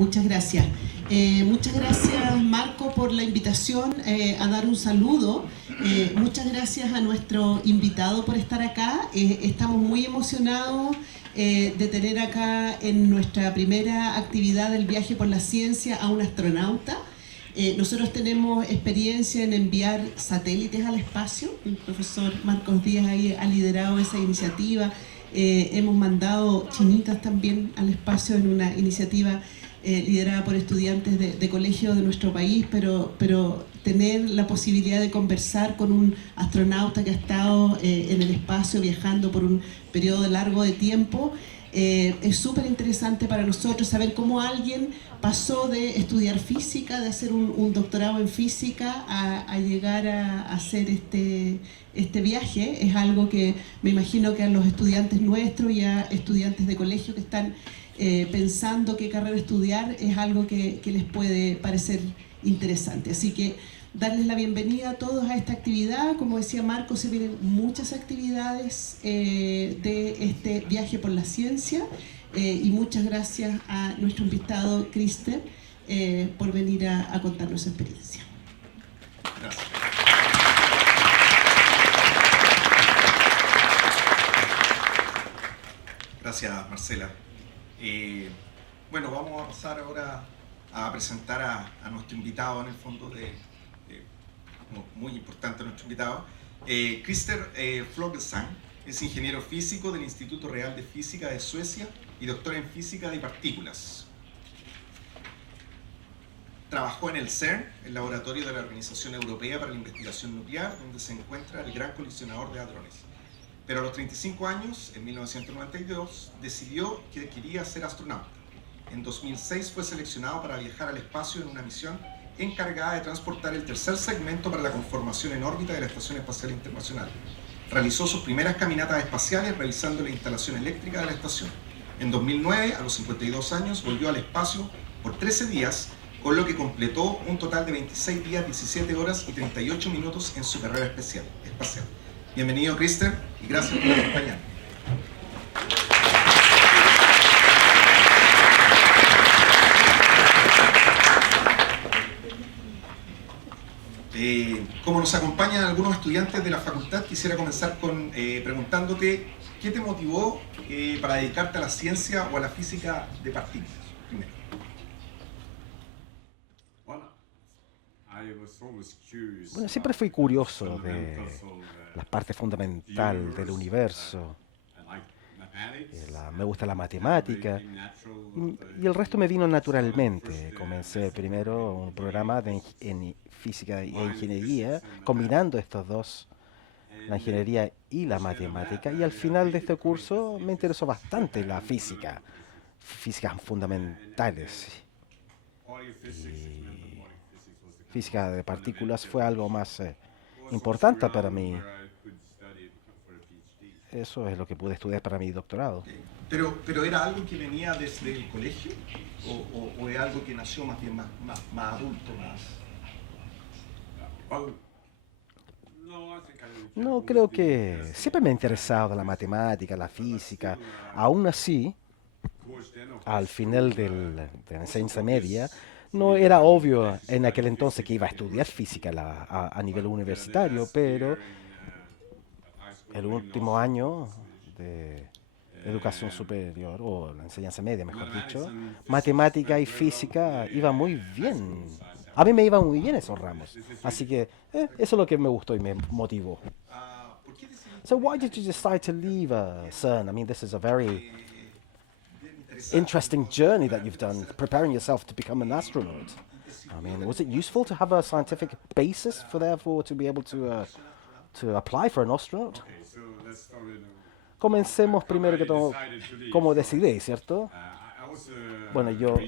Muchas gracias. Muchas gracias, Marco, por la invitación a dar un saludo. Muchas gracias a nuestro invitado por estar acá. Estamos muy emocionados de tener acá en nuestra primera actividad del viaje por la ciencia a un astronauta. Nosotros tenemos experiencia en enviar satélites al espacio. El profesor Marcos Díaz ahí ha liderado esa iniciativa. Hemos mandado chinitas también al espacio en una iniciativa liderada por estudiantes de colegios de nuestro país, pero tener la posibilidad de conversar con un astronauta que ha estado en el espacio viajando por un periodo largo de tiempo, es súper interesante para nosotros saber cómo alguien pasó de estudiar física, de hacer un doctorado en física, a llegar a hacer este viaje. Es algo que me imagino que a los estudiantes nuestros y a estudiantes de colegio que están pensando qué carrera estudiar es algo que les puede parecer interesante. Así que darles la bienvenida a todos a esta actividad. Como decía Marco, se vienen muchas actividades de este viaje por la ciencia y muchas gracias a nuestro invitado Crister por venir a contarnos su experiencia. Gracias. Gracias, Marcela. Bueno, vamos a pasar ahora a presentar a nuestro invitado, en el fondo, muy importante nuestro invitado. Christer Flogelsang es ingeniero físico del Instituto Real de Física de Suecia y doctor en física de partículas. Trabajó en el CERN, el laboratorio de la Organización Europea para la Investigación Nuclear, donde se encuentra el Gran Colisionador de Hadrones. Pero a los 35 años, en 1992, decidió que quería ser astronauta. En 2006 fue seleccionado para viajar al espacio en una misión encargada de transportar el tercer segmento para la conformación en órbita de la Estación Espacial Internacional. Realizó sus primeras caminatas espaciales revisando la instalación eléctrica de la estación. En 2009, a los 52 años, volvió al espacio por 13 días, con lo que completó un total de 26 días, 17 horas y 38 minutos en su carrera espacial. Bienvenido, Christer, y gracias por acompañarnos. Como nos acompañan algunos estudiantes de la facultad, quisiera comenzar con preguntándote ¿qué te motivó para dedicarte a la ciencia o a la física de partículas? Primero. Bueno, siempre fui curioso de la parte fundamental del universo. Me gusta la matemática y el resto me vino naturalmente. Comencé primero un programa en física e ingeniería, combinando estos dos, la ingeniería y la matemática, y al final de este curso me interesó bastante la física, físicas fundamentales. Y física de partículas fue algo más importante para mí. Eso es lo que pude estudiar para mi doctorado. ¿Pero era algo que venía desde el colegio? ¿O es algo que nació más bien más adulto? No, creo que siempre me ha interesado la matemática, la física. Aún así, al final de la enseñanza media, no era obvio en aquel entonces que iba a estudiar física a nivel universitario, pero el último año de educación superior, o la enseñanza media, mejor dicho, matemática y física iba muy bien. A mí me iban muy bien esos ramos. Así que eso es lo que me gustó y me motivó. So why did you decide to leave CERN? I mean, this is a very interesting journey that you've done, preparing yourself to become an astronaut. I mean, was it useful to have a scientific basis therefore to be able to apply for an astronaut? Comencemos primero que todo, ¿cómo decidí, cierto? Bueno, yo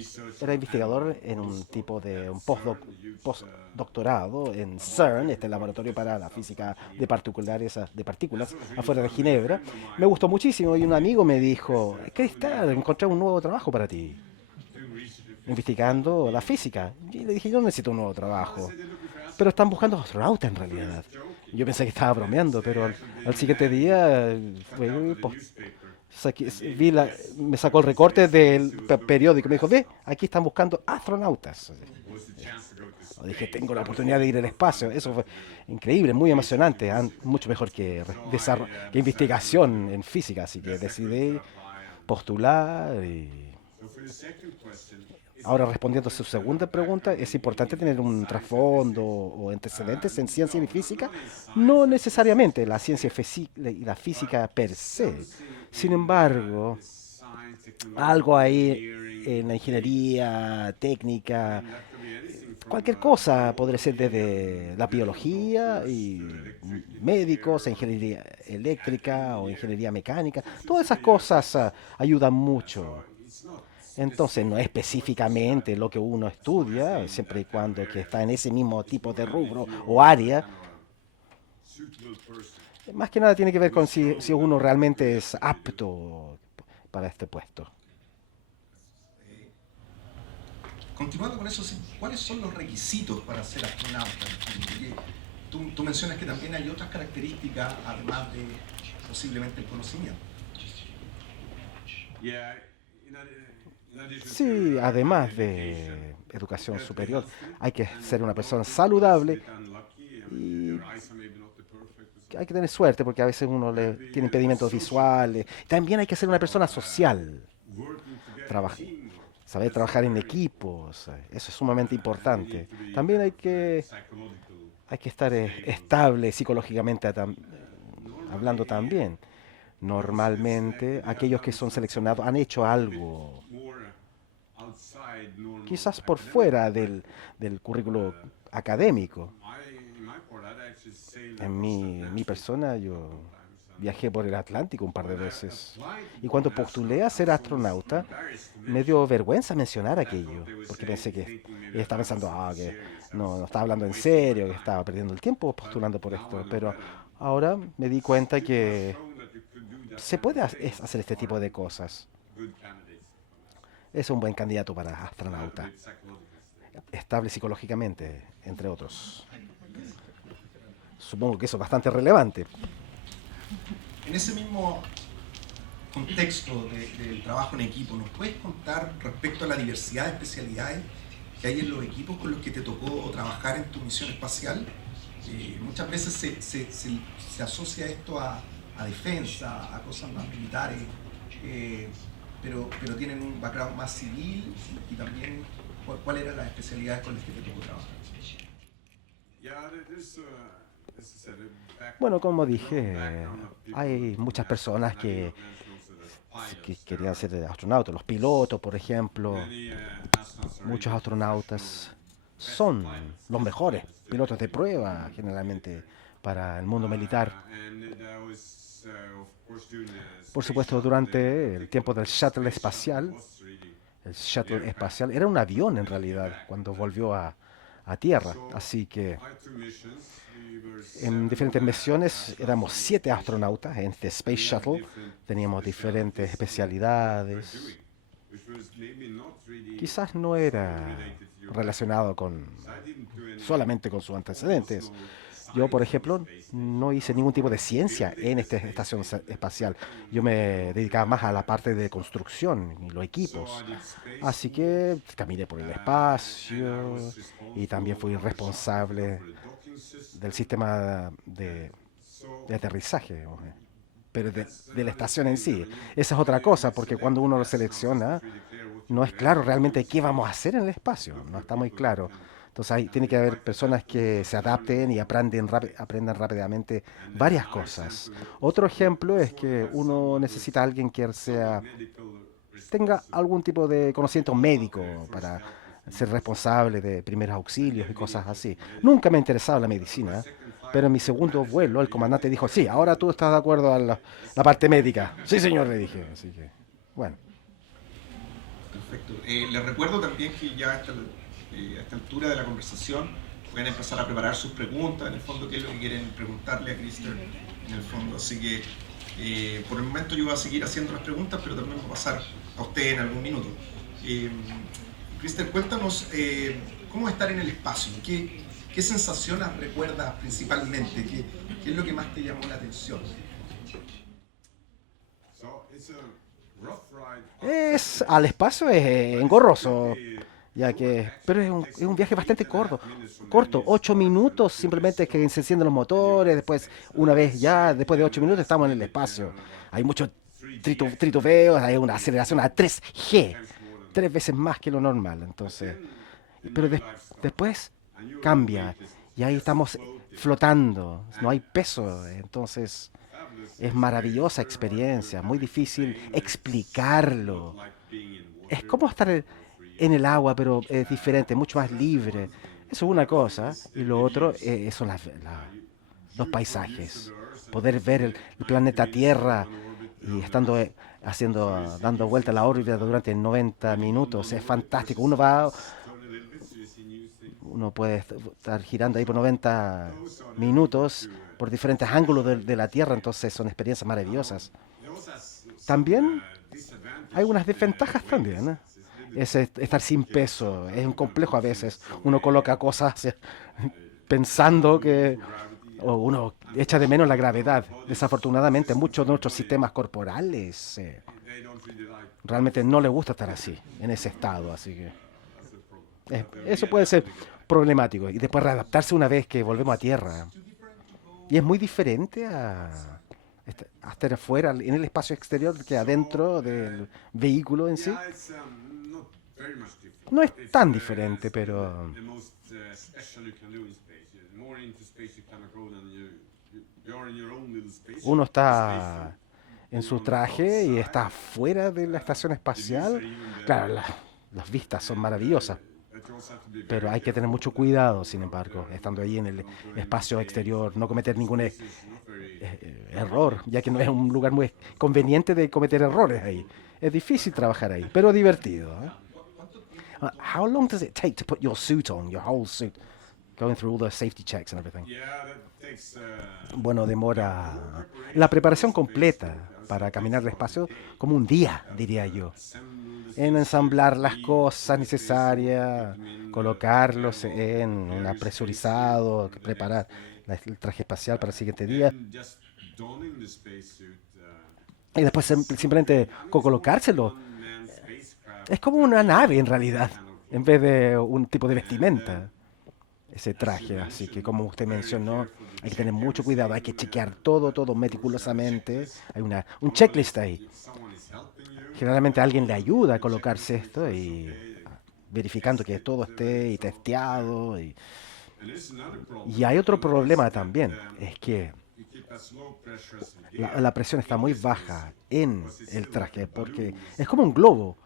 era investigador en un tipo de un postdoctorado en CERN, este laboratorio para la física de partículas afuera de Ginebra. Me gustó muchísimo y un amigo me dijo, Cristian, encontré un nuevo trabajo para ti, investigando la física. Y le dije, yo no necesito un nuevo trabajo, pero están buscando astronautas en realidad. Yo pensé que estaba bromeando, pero al siguiente día Me sacó el recorte del periódico. Me dijo, ve, aquí están buscando astronautas. Dije, tengo la oportunidad de ir al espacio. Eso fue increíble, muy emocionante, mucho mejor que investigación en física. Así que decidí postular y ahora, respondiendo a su segunda pregunta, ¿es importante tener un trasfondo o antecedentes en ciencia y física? No necesariamente y la física per se. Sin embargo, algo ahí en la ingeniería técnica, cualquier cosa podría ser desde la biología y médicos, ingeniería eléctrica o ingeniería mecánica. Todas esas cosas ayudan mucho. Entonces no es específicamente lo que uno estudia, siempre y cuando que está en ese mismo tipo de rubro o área. Más que nada tiene que ver con si uno realmente es apto para este puesto. Continuando con eso, ¿cuáles son los requisitos para ser astronauta? Porque tú mencionas que también hay otras características, además de posiblemente el conocimiento. Sí, además de educación superior, hay que ser una persona saludable y hay que tener suerte porque a veces tiene impedimentos visuales. También hay que ser una persona social, Traba- saber trabajar en equipos, eso es sumamente importante. También hay que estar estable psicológicamente hablando también. Normalmente aquellos que son seleccionados han hecho algo quizás por fuera del currículo académico. En mi persona, yo viajé por el Atlántico un par de veces. Y cuando postulé a ser astronauta, me dio vergüenza mencionar aquello, porque pensé que ella estaba pensando que no estaba hablando en serio, que estaba perdiendo el tiempo postulando por esto. Pero ahora me di cuenta que se puede hacer este tipo de cosas. Es un buen candidato para astronauta, estable psicológicamente, entre otros. Supongo que eso es bastante relevante. En ese mismo contexto del trabajo en equipo, ¿nos puedes contar respecto a la diversidad de especialidades que hay en los equipos con los que te tocó trabajar en tu misión espacial? Muchas veces se asocia esto a defensa, a cosas más militares, pero tienen un background más civil y también cuáles eran las especialidades con las que te tocó trabajar. Bueno, como dije, hay muchas personas que querían ser astronautas. Los pilotos, por ejemplo, muchos astronautas son los mejores pilotos de prueba, generalmente, para el mundo militar. Por supuesto, durante el tiempo del shuttle espacial, el shuttle espacial era un avión en realidad cuando volvió a Tierra. Así que en diferentes misiones éramos 7 astronautas en este Space Shuttle. Teníamos diferentes especialidades. Quizás no era relacionado solamente con sus antecedentes. Yo, por ejemplo, no hice ningún tipo de ciencia en esta estación espacial. Yo me dedicaba más a la parte de construcción y los equipos. Así que caminé por el espacio y también fui responsable del sistema de aterrizaje, pero de la estación en sí. Esa es otra cosa, porque cuando uno lo selecciona, no es claro realmente qué vamos a hacer en el espacio. No está muy claro. Entonces tiene que haber personas que se adapten y aprendan rápidamente varias cosas. Otro ejemplo es que uno necesita a alguien que tenga algún tipo de conocimiento médico para ser responsable de primeros auxilios y cosas así. Nunca me ha interesado la medicina, pero en mi segundo vuelo el comandante dijo, sí, ahora tú estás de acuerdo a la parte médica. Sí, señor, le dije. Así que, bueno. Perfecto. Les recuerdo también que ya a esta altura de la conversación pueden empezar a preparar sus preguntas, en el fondo, qué es lo que quieren preguntarle a Christer, en el fondo. Así que por el momento yo voy a seguir haciendo las preguntas, pero también voy a pasar a usted en algún minuto. Christer, cuéntanos cómo es estar en el espacio, qué sensaciones recuerdas principalmente, qué es lo que más te llamó la atención. Al espacio es engorroso, ya que, pero es un viaje bastante corto, 8 minutos, simplemente que se encienden los motores, después, una vez ya, después de 8 minutos estamos en el espacio. Hay muchos tritubeos, hay una aceleración a 3G, 3 veces más que lo normal, entonces, pero después cambia, y ahí estamos flotando, no hay peso, entonces es maravillosa experiencia, muy difícil explicarlo. Es como estar en el agua, pero es diferente, mucho más libre. Eso es una cosa. Y lo otro son los paisajes. Poder ver el planeta Tierra y estando dando vuelta a la órbita durante 90 minutos. Es fantástico. Uno puede estar girando ahí por 90 minutos por diferentes ángulos de la Tierra, entonces son experiencias maravillosas. También hay unas desventajas también, ¿eh? Estar sin peso, es un complejo a veces. Uno coloca cosas pensando que o uno echa de menos la gravedad. Desafortunadamente, muchos de nuestros sistemas corporales realmente no les gusta estar así, en ese estado, así que eso puede ser problemático. Y después readaptarse una vez que volvemos a tierra. Y es muy diferente a estar afuera, en el espacio exterior, que adentro del vehículo en sí. No es tan diferente, pero uno está en su traje y está fuera de la estación espacial. Claro, las vistas son maravillosas, pero hay que tener mucho cuidado, sin embargo, estando ahí en el espacio exterior, no cometer ningún error, ya que no es un lugar muy conveniente de cometer errores ahí. Es difícil trabajar ahí, pero divertido, ¿eh? How long does it take to put your suit on, your whole suit, going through all the safety checks and everything? Bueno, demora la preparación completa para caminar al espacio como un día, diría yo, en ensamblar las cosas necesarias, colocarlos en un presurizado, preparar el traje espacial para el siguiente día. Y después simplemente colocárselo. Es como una nave en realidad, en vez de un tipo de vestimenta, ese traje. Así que como usted mencionó, hay que tener mucho cuidado, hay que chequear todo meticulosamente. Hay un checklist ahí. Generalmente alguien le ayuda a colocarse esto y verificando que todo esté y testeado. Y hay otro problema también, es que la presión está muy baja en el traje porque es como un globo.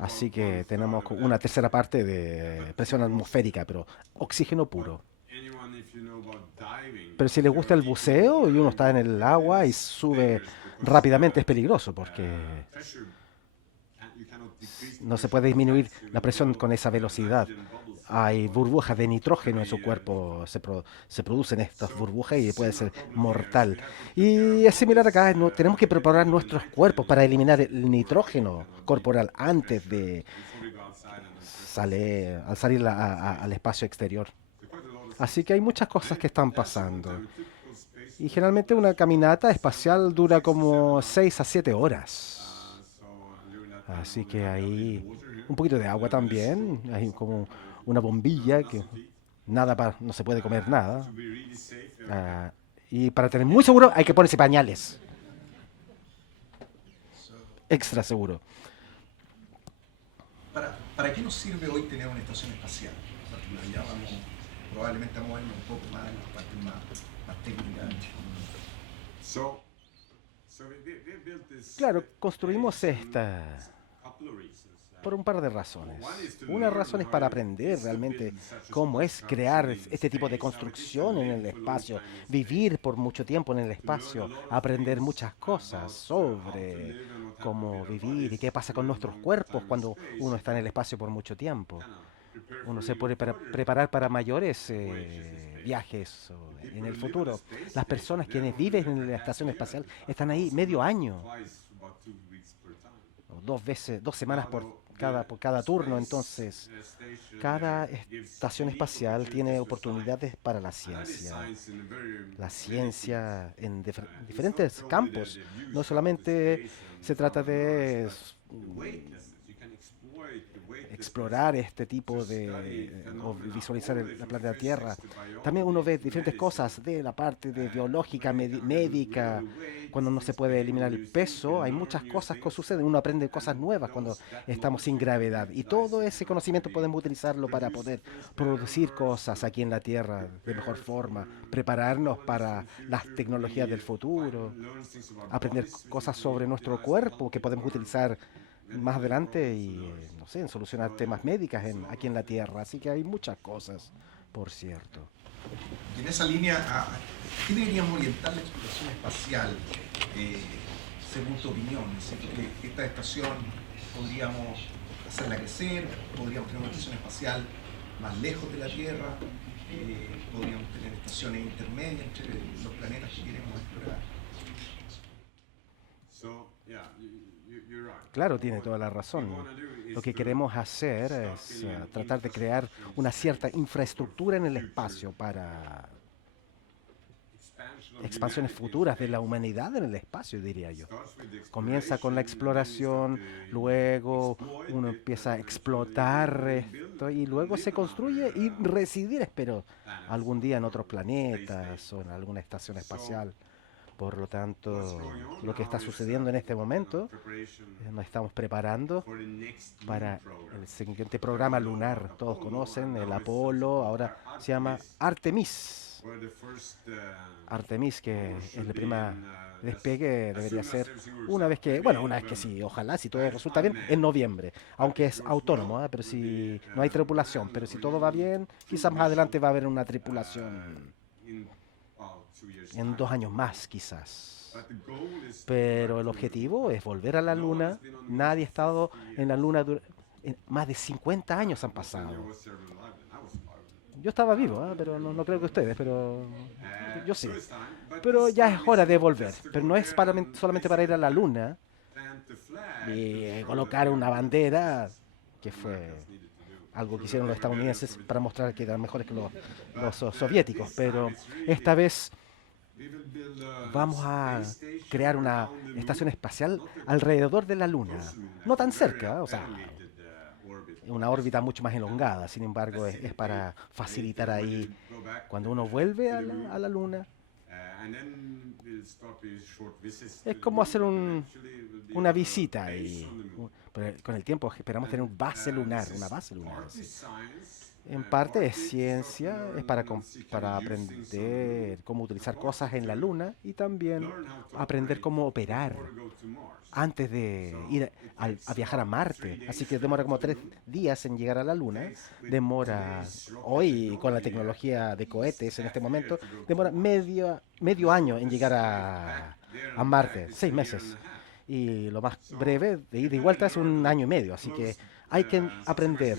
Así que tenemos una tercera parte de presión atmosférica, pero oxígeno puro. Pero si le gusta el buceo y uno está en el agua y sube rápidamente, es peligroso porque no se puede disminuir la presión con esa velocidad. Hay burbujas de nitrógeno en su cuerpo, se producen estas burbujas y puede ser mortal. Y es similar acá, tenemos que preparar nuestros cuerpos para eliminar el nitrógeno corporal antes de al salir al espacio exterior. Así que hay muchas cosas que están pasando. Y generalmente una caminata espacial dura como 6 a 7 horas. Así que hay un poquito de agua también, hay como una bombilla que no se puede comer nada. Y para tener muy seguro hay que ponerse pañales. Extra seguro. ¿Para qué nos sirve hoy tener una estación espacial? Ya probablemente vamos a vernos un poco más en las partes más técnicas. Claro, construimos esta por un par de razones. Una razón es para aprender realmente cómo es crear este tipo de construcción en el espacio, vivir por mucho tiempo en el espacio, aprender muchas cosas sobre cómo vivir y qué pasa con nuestros cuerpos cuando uno está en el espacio por mucho tiempo. Uno se puede preparar para mayores viajes en el futuro. Las personas quienes viven en la estación espacial están ahí medio año, o 2 semanas por por cada turno. Entonces, cada estación espacial tiene oportunidades para la ciencia. La ciencia en diferentes campos. No solamente se trata de explorar este tipo o visualizar la planeta Tierra. También uno ve diferentes cosas de la parte de biológica, médica, cuando no se puede eliminar el peso, hay muchas cosas que suceden, uno aprende cosas nuevas cuando estamos sin gravedad y todo ese conocimiento podemos utilizarlo para poder producir cosas aquí en la Tierra de mejor forma, prepararnos para las tecnologías del futuro, aprender cosas sobre nuestro cuerpo que podemos utilizar más adelante y, no sé, en solucionar temas médicos aquí en la Tierra. Así que hay muchas cosas, por cierto. Y en esa línea, ¿a qué deberíamos orientar la exploración espacial, según tu opinión? ¿Siento que esta estación podríamos hacerla crecer? ¿Podríamos tener una estación espacial más lejos de la Tierra? ¿Podríamos tener estaciones intermedias entre los planetas que queremos explorar? Claro, tiene toda la razón. Lo que queremos hacer es tratar de crear una cierta infraestructura en el espacio para expansiones futuras de la humanidad en el espacio, diría yo. Comienza con la exploración, luego uno empieza a explotar esto y luego se construye y residir, espero, algún día en otros planetas o en alguna estación espacial. Por lo tanto, lo que está sucediendo en este momento, nos estamos preparando para el siguiente programa lunar. Todos conocen el Apolo, ahora se llama Artemis. Artemis, que es el primer despegue, debería ser una vez que sí, ojalá, si todo resulta bien, en noviembre. Aunque es autónomo, pero si no hay tripulación, pero si todo va bien, quizás más adelante va a haber una tripulación. En 2 años más, quizás. Pero el objetivo es volver a la Luna. Nadie ha estado en la Luna más de 50 años han pasado. Yo estaba vivo, pero no creo que ustedes, pero yo sí. Pero ya es hora de volver. Pero no es solamente para ir a la Luna y colocar una bandera, que fue algo que hicieron los estadounidenses para mostrar que eran mejores que los soviéticos. Pero esta vez vamos a crear una estación espacial alrededor de la Luna. No tan cerca, o sea, una órbita mucho más elongada. Sin embargo, es para facilitar ahí cuando uno vuelve a la Luna. Es como hacer una visita y con el tiempo esperamos tener una base lunar. Sí. En parte es ciencia, es para aprender cómo utilizar cosas en la Luna y también aprender cómo operar antes de ir a viajar a Marte. Así que demora como 3 días en llegar a la Luna. Demora, hoy con la tecnología de cohetes en este momento, demora medio año en llegar a Marte, 6 meses. Y lo más breve de ida y vuelta es 1 año y medio. Así que hay que aprender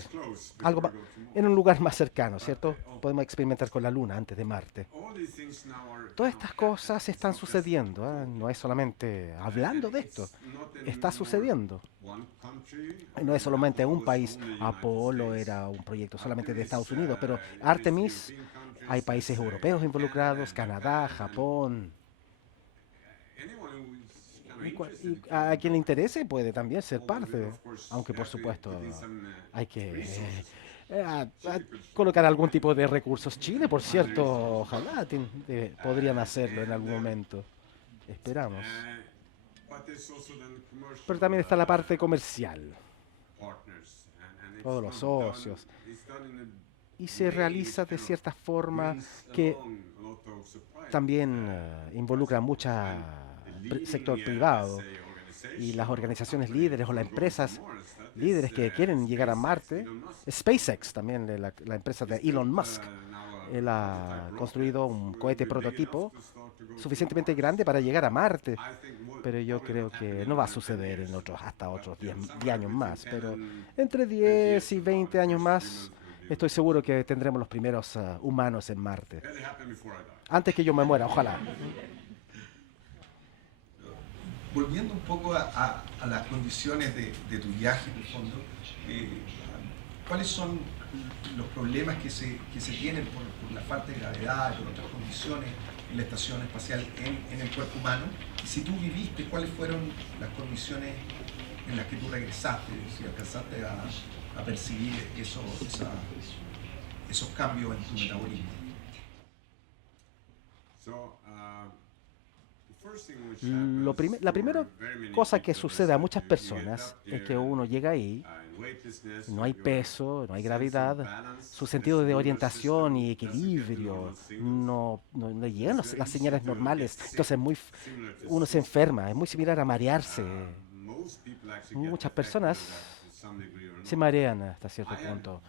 algo en un lugar más cercano, ¿cierto? Podemos experimentar con la Luna antes de Marte. Todas estas cosas están sucediendo, ¿eh? No es solamente hablando de esto, está sucediendo. No es solamente un país. Apolo era un proyecto solamente de Estados Unidos, pero Artemis, hay países europeos involucrados, Canadá, Japón. Y a quien le interese puede también ser parte, aunque por supuesto hay que colocar algún tipo de recursos. Chile, por cierto, ojalá podrían hacerlo en algún momento. Esperamos. Pero también está la parte comercial, todos los socios. Y se realiza de cierta forma que también involucra mucha sector privado y las organizaciones líderes o las empresas líderes que quieren llegar a Marte. SpaceX también, la empresa de Elon Musk, él ha construido un cohete prototipo suficientemente grande para llegar a Marte, pero yo creo que no va a suceder hasta otros 10 años más, pero entre 10 y 20 años más estoy seguro que tendremos los primeros humanos en Marte. Antes que yo me muera, ojalá. volviendo un poco a las condiciones de tu viaje, en el fondo, ¿cuáles son los problemas que se tienen por la falta de gravedad y por otras condiciones en la estación espacial en el cuerpo humano? Y si tú viviste, ¿cuáles fueron las condiciones en las que tú regresaste? Si alcanzaste a percibir esos cambios en tu metabolismo. La primera cosa que sucede a muchas personas es que uno llega ahí, no hay peso, no hay gravedad, su sentido de orientación y equilibrio no llegan las señales normales, entonces uno se enferma, es muy similar a marearse. Muchas personas se marean hasta cierto punto.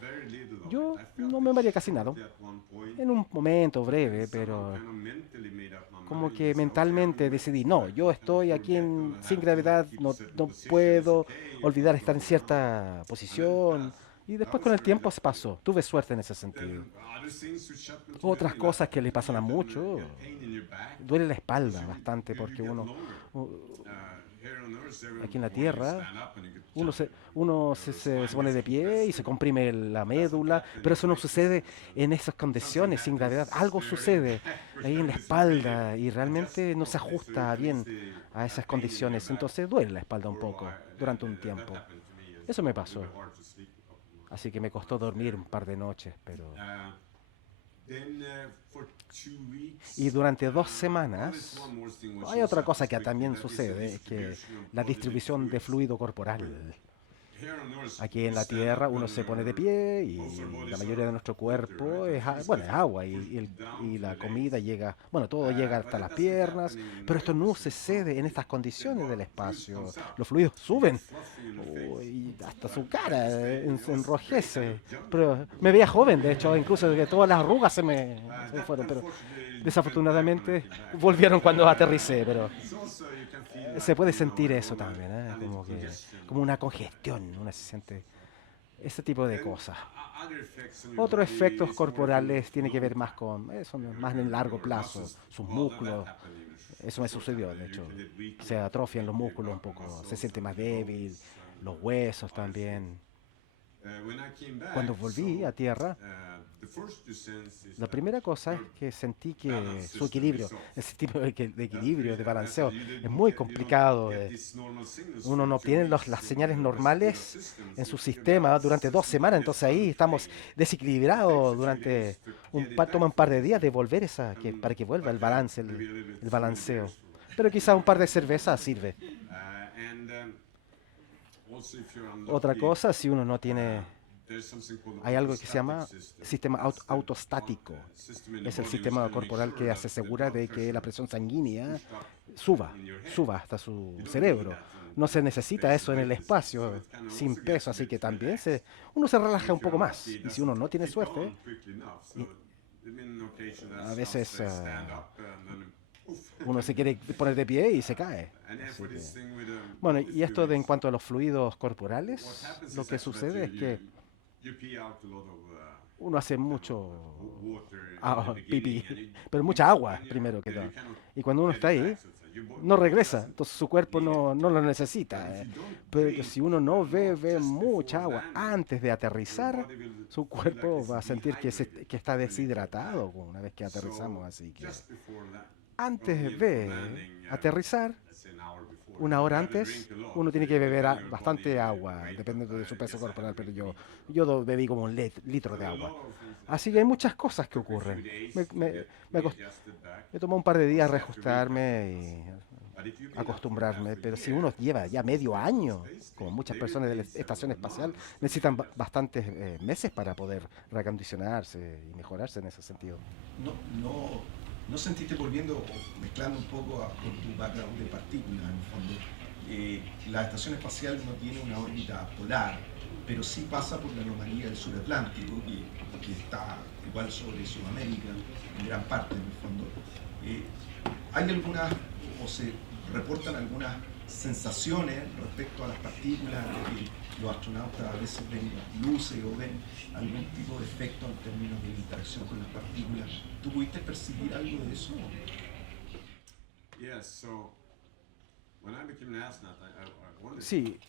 Yo no me mareé casi nada, en un momento breve, pero como que mentalmente decidí, no, yo estoy aquí sin gravedad, no puedo olvidar estar en cierta posición. Y después con el tiempo se pasó. Tuve suerte en ese sentido. Otras cosas que le pasan a muchos, duele la espalda bastante porque u- aquí en la Tierra, se pone de pie y se comprime la médula, pero eso no sucede en esas condiciones, sin gravedad. Algo sucede ahí en la espalda y realmente no se ajusta bien a esas condiciones. Entonces duele la espalda un poco durante un tiempo. Eso me pasó. Así que me costó dormir un par de noches, pero... Y durante 2 semanas hay otra cosa que también sucede, es que la distribución de fluido corporal. Aquí en la Tierra uno se pone de pie y la mayoría de nuestro cuerpo es agua y la comida llega, bueno, todo llega hasta las piernas, pero esto no sucede en estas condiciones del espacio. Los fluidos suben y hasta su cara se enrojece. Pero me veía joven, de hecho, incluso que todas las arrugas se me fueron, pero desafortunadamente volvieron cuando aterricé, pero se puede sentir eso también, ¿eh? Como una congestión, uno se siente ese tipo de cosas. Otros efectos corporales tienen que ver más son más en largo plazo, sus músculos. Eso me sucedió, de hecho. Se atrofian los músculos un poco, se siente más débil, los huesos también. Cuando volví a tierra, la primera cosa es que sentí que su equilibrio, ese tipo de equilibrio, de balanceo, es muy complicado. Uno no obtiene las señales normales en su sistema durante 2 semanas, entonces ahí estamos desequilibrados toma un par de días de volver para que vuelva el balance, el balanceo. Pero quizá un par de cervezas sirve. Otra cosa, si uno no tiene... Hay algo que se llama sistema autostático. Es el sistema corporal que se asegura de que la presión sanguínea suba hasta su cerebro. No se necesita eso en el espacio sin peso, así que también uno se relaja un poco más. Y si uno no tiene suerte, a veces uno se quiere poner de pie y se cae. Bueno, y esto en cuanto a los fluidos corporales, lo que sucede es que uno hace mucho pipí, pero mucha agua primero que todo. Y cuando uno está ahí, no regresa, entonces su cuerpo no lo necesita. Pero si uno no bebe mucha agua antes de aterrizar, su cuerpo va a sentir que está deshidratado una vez que aterrizamos. Así que antes de aterrizar, 1 hora antes, uno tiene que beber bastante agua, dependiendo de su peso corporal, pero yo bebí como un litro de agua. Así que hay muchas cosas que ocurren. Me tomó un par de días reajustarme y acostumbrarme, pero si uno lleva ya medio año, como muchas personas de la estación espacial, necesitan bastantes meses para poder reacondicionarse y mejorarse en ese sentido. ¿No sentiste, volviendo o mezclando un poco con tu background de partículas, en el fondo, la estación espacial no tiene una órbita polar, pero sí pasa por la anomalía del sur Atlántico, que está igual sobre Sudamérica, en gran parte, en el fondo? ¿Hay algunas, o se reportan algunas sensaciones respecto a las partículas, de que los astronautas a veces ven luces o ven algún tipo de efecto en términos de interacción con las partículas? ¿Tú pudiste percibir algo de eso? Sí,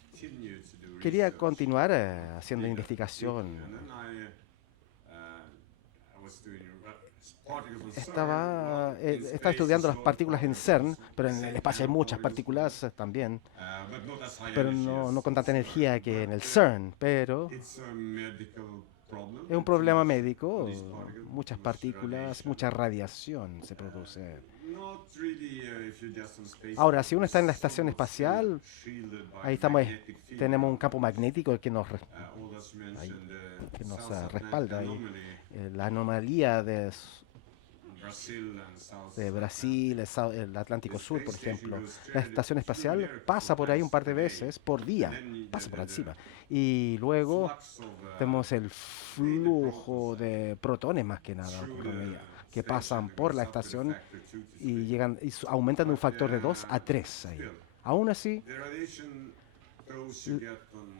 quería continuar haciendo investigación. Estaba estudiando las partículas en CERN, pero en el espacio hay muchas partículas también, pero no con tanta energía que en el CERN, pero es un problema médico, muchas partículas, mucha radiación se produce. Ahora, si uno está en la estación espacial, ahí tenemos un campo magnético ahí, que nos respalda. Ahí. La anomalía de Brasil, el Atlántico Sur, por ejemplo. La estación espacial pasa por ahí un par de veces por día, pasa por encima. Y luego tenemos el flujo de protones más que nada, que pasan por la estación y llegan y aumentan de un factor de 2 a 3 ahí. Aún así,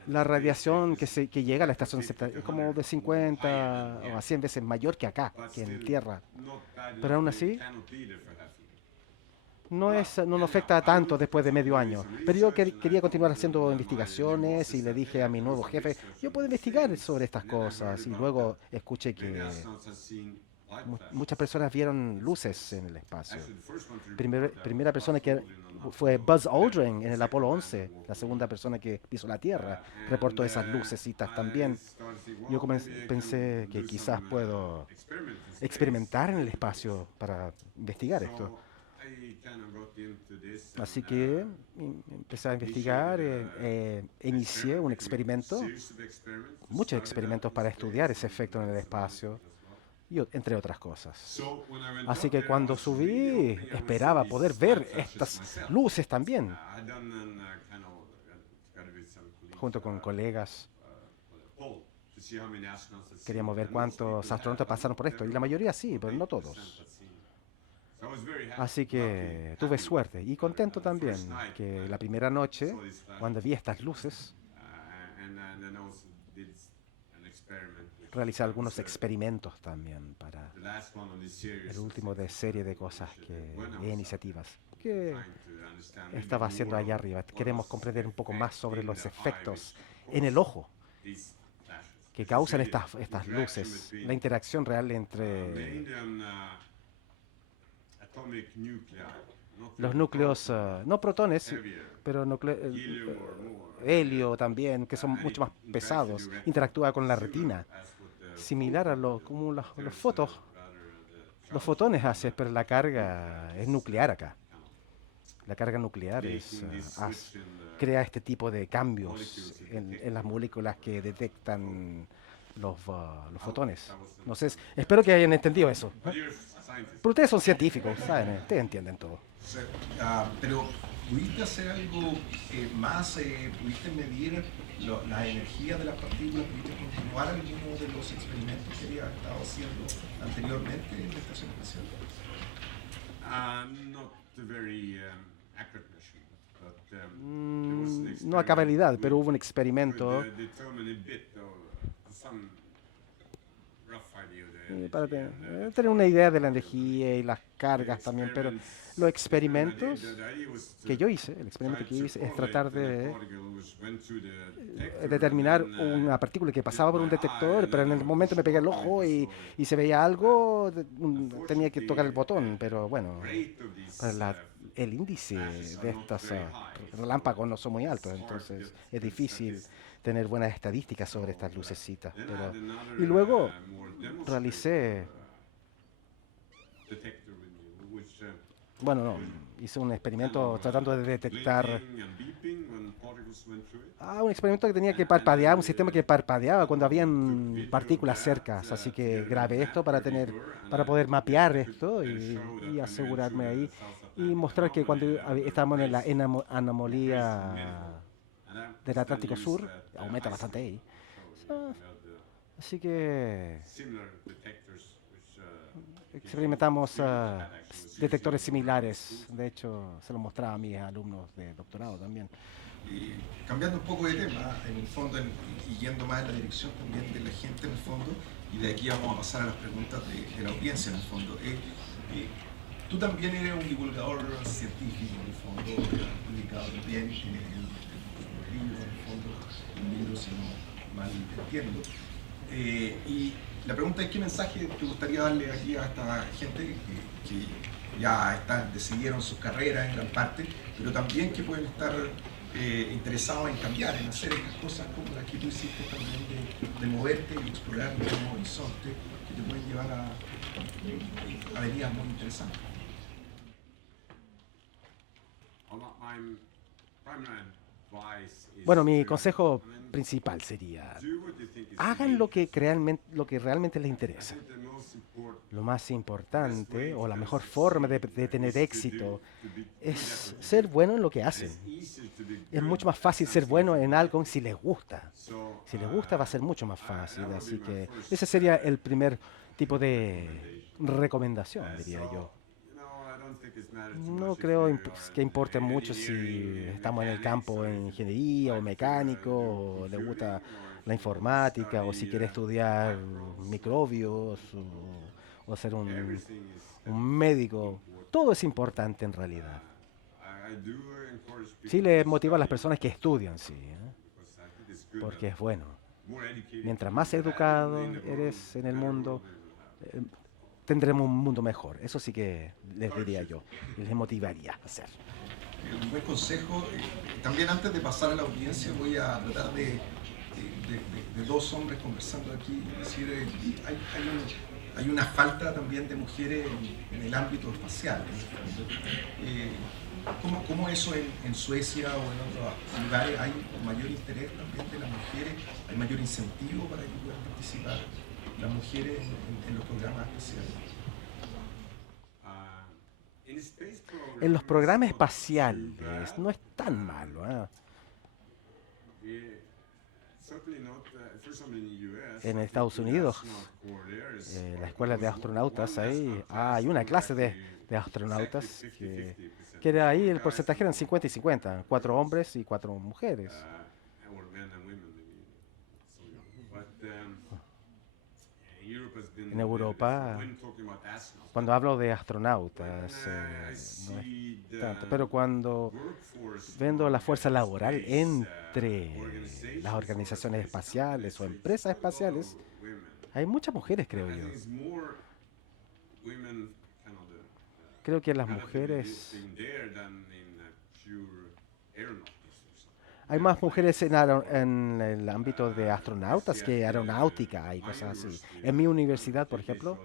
la radiación que llega a la estación es como de 50 o a 100 veces mayor que acá, que en Tierra. Pero aún así, no nos afecta tanto después de medio año. Pero yo quería continuar haciendo investigaciones y le dije a mi nuevo jefe, yo puedo investigar sobre estas cosas. Y luego escuché que muchas personas vieron luces en el espacio. Primera persona que fue Buzz Aldrin en el Apolo 11, la segunda persona que pisó la Tierra, reportó esas lucecitas también. Yo pensé que quizás puedo experimentar en el espacio para investigar esto. Así que empecé a investigar, inicié un experimento, muchos experimentos para estudiar ese efecto en el espacio, entre otras cosas. Así que cuando subí, esperaba poder ver estas luces también, junto con colegas. Queríamos ver cuántos astronautas pasaron por esto, y la mayoría sí, pero no todos. Así que tuve suerte y contento también que la primera noche, cuando vi estas luces, realicé algunos experimentos también para el último de serie de cosas e iniciativas que estaba haciendo allá arriba. Queremos comprender un poco más sobre los efectos en el ojo que causan estas luces, la interacción real entre los núcleos, no protones, pero helio también, que son mucho más pesados, interactúa con la retina, similar a como los fotones hacen, pero la carga es nuclear acá. La carga nuclear crea este tipo de cambios en las moléculas que detectan los fotones. No sé, espero que hayan entendido eso. Pero ustedes son científicos, ¿saben? Ustedes entienden todo. Sí, pero ¿pudiste hacer algo más? ¿Pudiste medir la energía de las partículas? ¿Pudiste continuar alguno de los experimentos que había estado haciendo anteriormente en la estación espacial? No a cabalidad, pero hubo un experimento para tener una idea de la energía y las cargas también, pero los experimentos que yo hice, el experimento que hice es tratar de determinar una partícula que pasaba por un detector, pero en el momento me pegué el ojo y se veía algo, tenía que tocar el botón, pero bueno, el índice de estos relámpagos no son muy altos, entonces es difícil tener buenas estadísticas sobre estas lucecitas. Y luego realicé, hice un experimento tratando de detectar un experimento que tenía que parpadear, un sistema que parpadeaba cuando habían partículas cercas, así que grabé esto para poder mapear esto y asegurarme ahí y mostrar que cuando estábamos en la anomalía del Atlántico Sur, aumenta bastante ahí. Así que experimentamos detectores similares. De hecho, se los mostraba a mis alumnos de doctorado también. Y cambiando un poco de tema, en el fondo, y yendo más en la dirección también de la gente en el fondo, y de aquí vamos a pasar a las preguntas de la audiencia en el fondo. tú también eres un divulgador científico, en el fondo, publicado también en libros, en el fondo, un libro, si no mal entiendo. Y la pregunta es, ¿qué mensaje te gustaría darle aquí a esta gente que ya decidieron sus carreras en gran parte, pero también que pueden estar interesados en cambiar, en hacer estas cosas como las que tú hiciste también, de moverte y explorar nuevos horizontes que te pueden llevar a avenidas muy interesantes? Bueno, mi consejo principal sería, hagan lo que realmente les interesa. Lo más importante o la mejor forma de tener éxito es ser bueno en lo que hacen. Es mucho más fácil ser bueno en algo si les gusta. Si les gusta va a ser mucho más fácil. Así que ese sería el primer tipo de recomendación, diría yo. No creo que importe mucho si estamos en el campo de ingeniería o mecánico, o le gusta la informática, o si quiere estudiar microbios, o ser un médico. Todo es importante en realidad. Sí le motiva a las personas que estudian, sí, porque es bueno. Mientras más educado eres en el mundo, tendremos un mundo mejor. Eso sí que les diría yo y les motivaría a hacer. Un buen consejo. También antes de pasar a la audiencia voy a tratar de dos hombres conversando aquí, decir, hay una falta también de mujeres en el ámbito espacial. ¿Cómo eso en Suecia o en otros lugares hay mayor interés también de las mujeres? ¿Hay mayor incentivo para que puedan participar las mujeres en los programas espaciales? En los programas espaciales no es tan malo, ¿eh? En Estados Unidos, la escuela de astronautas, ahí hay una clase de astronautas que era ahí el porcentaje eran 50 y 50, 4 hombres y 4 mujeres. En Europa, cuando hablo de astronautas, no es tanto, pero cuando vendo la fuerza laboral entre las organizaciones espaciales o empresas espaciales, hay muchas mujeres, creo yo. Creo que las mujeres... Hay más mujeres en el ámbito de astronautas que aeronáutica y cosas así. En mi universidad, por ejemplo,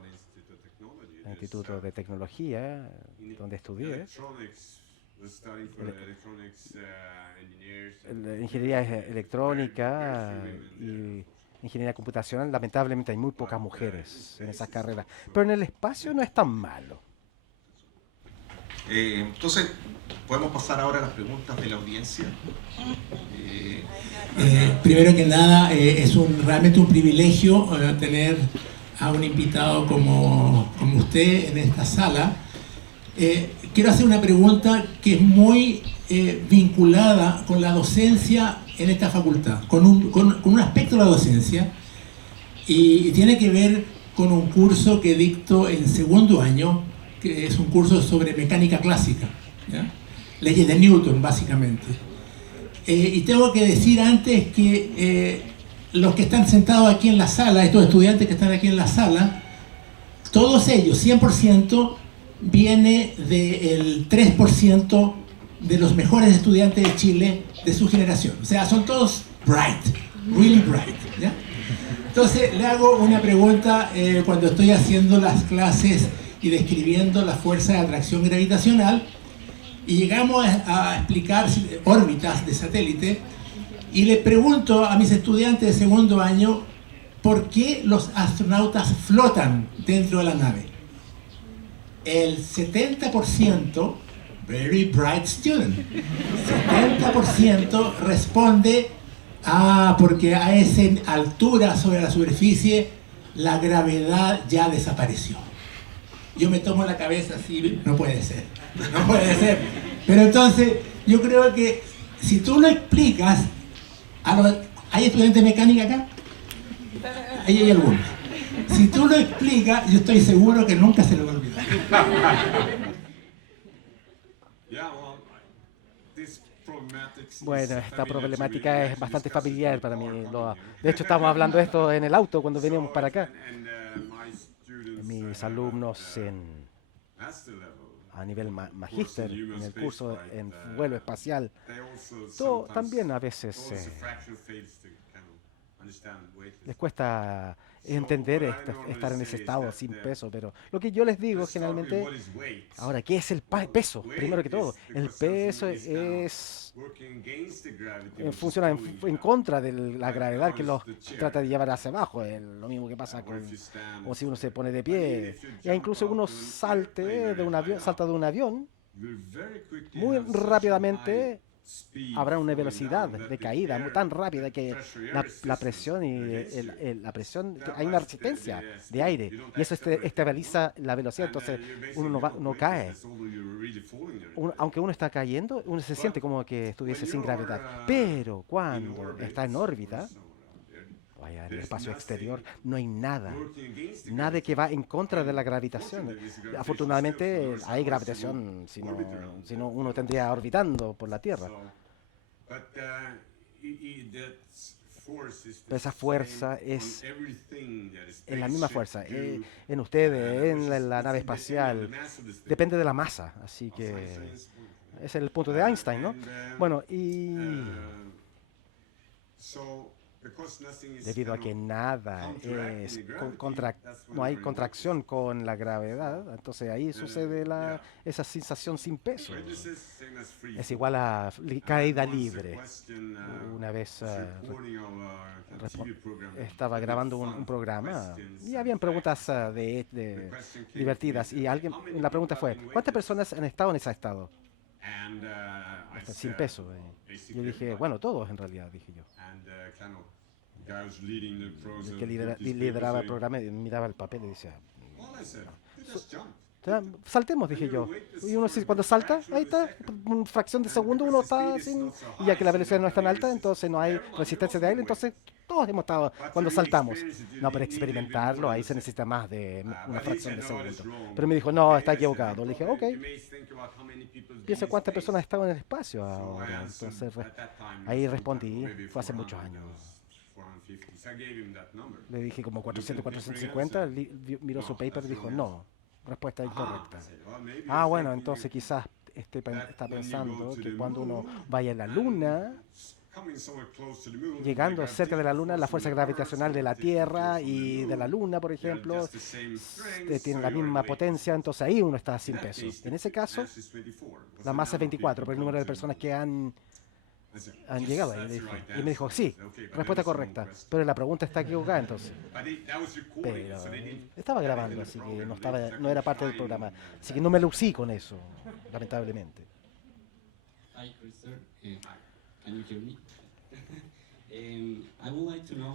el Instituto de Tecnología, donde estudié, ingeniería electrónica y ingeniería computacional, lamentablemente hay muy pocas mujeres en esas carreras. Pero en el espacio no es tan malo. Entonces, podemos pasar ahora a las preguntas de la audiencia. Primero que nada, es realmente un privilegio tener a un invitado como usted en esta sala. Quiero hacer una pregunta que es muy vinculada con la docencia en esta facultad, con un aspecto de la docencia, y tiene que ver con un curso que dicto en segundo año, que es un curso sobre mecánica clásica, ¿ya? Leyes de Newton, básicamente. Y tengo que decir antes que los que están sentados aquí en la sala, estos estudiantes que están aquí en la sala, todos ellos, 100%, viene del 3% de los mejores estudiantes de Chile de su generación. O sea, son todos bright, really bright, ¿ya? Entonces, le hago una pregunta cuando estoy haciendo las clases y describiendo la fuerza de atracción gravitacional, y llegamos a explicar órbitas de satélite, y le pregunto a mis estudiantes de segundo año por qué los astronautas flotan dentro de la nave. El 70%, very bright student, 70% responde porque a esa altura sobre la superficie la gravedad ya desapareció. Yo me tomo la cabeza así, no puede ser, no puede ser. Pero entonces, yo creo que si tú lo explicas, ¿hay estudiantes de mecánica acá? Ahí hay algunos. Si tú lo explicas, yo estoy seguro que nunca se lo va a olvidar. Bueno, esta problemática es bastante familiar para mí. De hecho, estamos hablando de esto en el auto cuando veníamos para acá. Mis alumnos a nivel magíster, en el curso en vuelo espacial, también a veces les cuesta entender estar en ese estado sin peso, pero lo que yo les digo generalmente, ahora, ¿qué es el peso? Primero que todo, el peso funciona en contra de la gravedad que los trata de llevar hacia abajo. Es lo mismo que pasa o si uno se pone de pie, ya incluso uno salta de un avión, muy rápidamente habrá una velocidad de caída tan rápida que la presión hay una resistencia de aire y eso estabiliza la velocidad, entonces uno no cae. Aunque uno está cayendo, uno se siente como que estuviese sin gravedad, pero cuando está en órbita, vaya, en el espacio exterior, no hay nada que va en contra de la gravitación. Afortunadamente hay gravitación, si no uno tendría orbitando por la Tierra. Pero esa fuerza es la misma fuerza, en ustedes, en la nave espacial, depende de la masa, así que ese es el punto de Einstein, ¿no? Bueno, y debido a que nada no hay contracción con la gravedad, entonces ahí sucede esa sensación sin peso. Es igual a caída libre. Una vez estaba grabando un programa y habían preguntas divertidas y la pregunta fue, ¿cuántas personas han estado en ese estado? Sin peso. Yo dije, bueno, todos en realidad, dije yo. El que lideraba el programa miraba el papel y decía, saltemos, dije yo. Y uno cuando salta, ahí está, una fracción de segundo uno está sin, y ya que la velocidad no es tan alta, entonces no hay resistencia de aire, entonces todos hemos estado cuando saltamos. No, para experimentarlo ahí se necesita más de una fracción de segundo. Pero me dijo, no, está equivocado. Le dije, ok. Piensa cuántas personas estaban en el espacio ahora. Entonces ahí respondí, fue hace muchos años. Le dije como 400, 450, miró su paper y dijo, no, respuesta incorrecta. Bueno, entonces quizás está pensando que cuando uno vaya a la Luna, llegando cerca de la Luna, la fuerza gravitacional de la Tierra y de la Luna, por ejemplo, tiene la misma potencia, entonces ahí uno está sin peso. En ese caso, la masa es 24, pero el número de personas que han llegado ahí. Y me dijo, sí, respuesta correcta, pero la pregunta está equivocada entonces. Pero estaba grabando, así que no era parte del programa, así que no me lucí con eso, lamentablemente.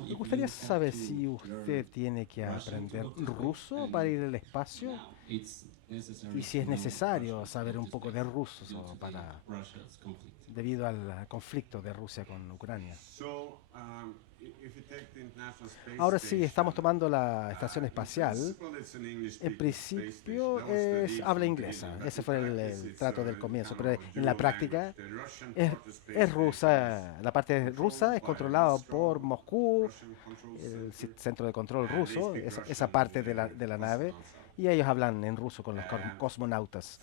Me gustaría saber si usted tiene que aprender ruso para ir al espacio y si es necesario saber un poco de ruso debido al conflicto de Rusia con Ucrania. Ahora sí, estamos tomando la estación espacial. En principio habla inglesa. Ese fue el trato del comienzo. Pero en la práctica es rusa. La parte rusa es controlada por Moscú, el centro de control ruso, esa parte de la nave. Y ellos hablan en ruso con los cosmonautas.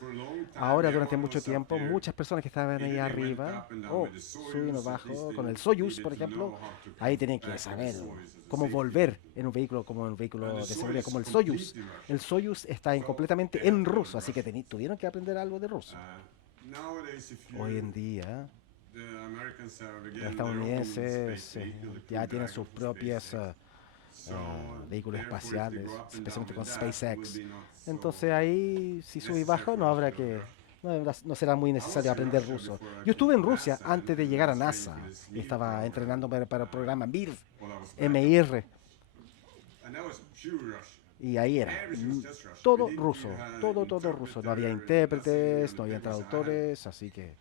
Ahora, durante mucho tiempo, muchas personas que estaban ahí arriba, subiendo bajo, con el Soyuz, por ejemplo, ahí tenían que saber cómo volver en un vehículo como un vehículo de seguridad como el Soyuz. El Soyuz está completamente en ruso, así que tuvieron que aprender algo de ruso. Hoy en día, los estadounidenses ya tienen sus propias vehículos espaciales, especialmente con SpaceX. Entonces ahí, si sube y baja, no será muy necesario aprender ruso. Yo estuve en Rusia antes de llegar a NASA y estaba entrenando para el programa MIR. Y ahí era todo ruso, todo ruso. No había intérpretes, no había traductores, así que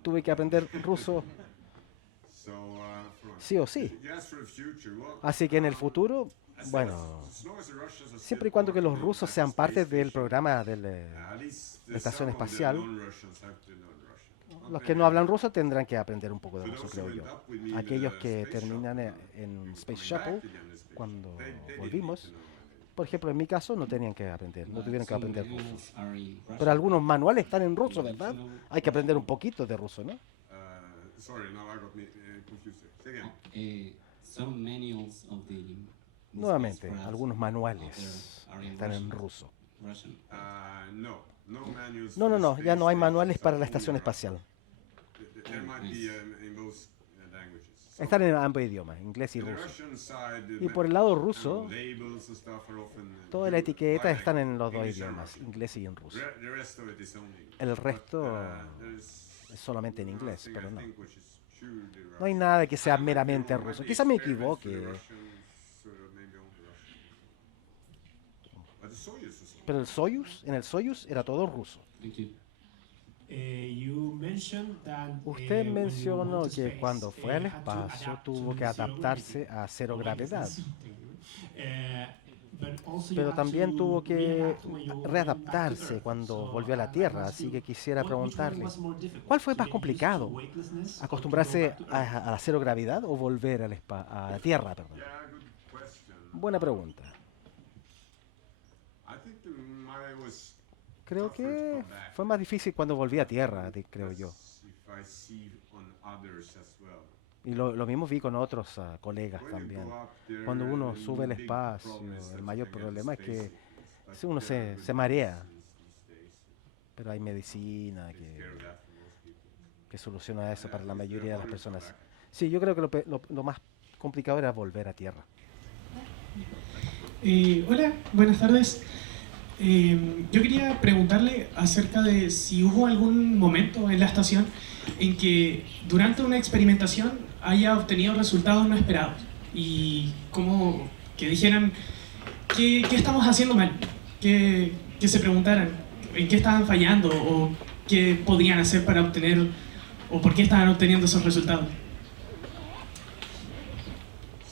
tuve que aprender ruso sí o sí. Así que en el futuro, bueno, siempre y cuando que los rusos sean parte del programa de la estación espacial, Los que no hablan ruso tendrán que aprender un poco de ruso, creo yo. Aquellos que terminan en Space Shuttle, cuando volvimos, por ejemplo, en mi caso, no tenían que aprender, no tuvieron que aprender ruso. Pero algunos manuales están en ruso, ¿verdad? Hay que aprender un poquito de ruso, ¿no? Sorry, now I got me confused. Say again. Some manuals of the Nuevamente, spacecraft algunos manuales are in están en ruso. Russian. No manuals No, for no, the no, ya no hay space manuales station, para la only estación Russian. espacial. There might be in both languages. So, Están en ambos idiomas, inglés y on the ruso. Russian side, Y por el lado I don't ruso, know, labels and stuff are often, toda la etiqueta están en los dos English and idiomas, Russian. inglés y en ruso. The rest of it is only English. El resto There's es solamente en inglés, nothing, pero I no. think, which is truly No hay Russian. nada que sea I might be meramente wrong, ruso. might be Quizá me experiments for the equivoque, Russians, maybe only Russian. But the Soyuz is pero en el Soyuz era todo ruso. Thank you. Usted mencionó que cuando fue al espacio tuvo que adaptarse a cero gravedad, pero también tuvo que readaptarse cuando volvió a la Tierra, así que quisiera preguntarle, ¿cuál fue más complicado? ¿Acostumbrarse a la cero gravedad o volver a la Tierra? Perdón. Yeah, good question. Buena pregunta. I think mine was Creo tougher to que come back. fue más difícil cuando volví a Tierra, creo yo. Because if I see on others as well. Y lo mismo vi con otros colegas When you también. go up there, Cuando uno the sube al big espacio, problem is el that mayor you can get problema es que space sickness, si uno but there are se good marea, medicines these days that pero hay medicina take care of that for most people. que soluciona eso para la mayoría de las personas. Sí, yo creo que lo más complicado era volver a Tierra. Hola, buenas tardes. Yo quería preguntarle acerca de si hubo algún momento en la estación en que durante una experimentación haya obtenido resultados no esperados y como que dijeran qué estamos haciendo mal, que se preguntaran en qué estaban fallando o qué podían hacer para obtener o por qué estaban obteniendo esos resultados.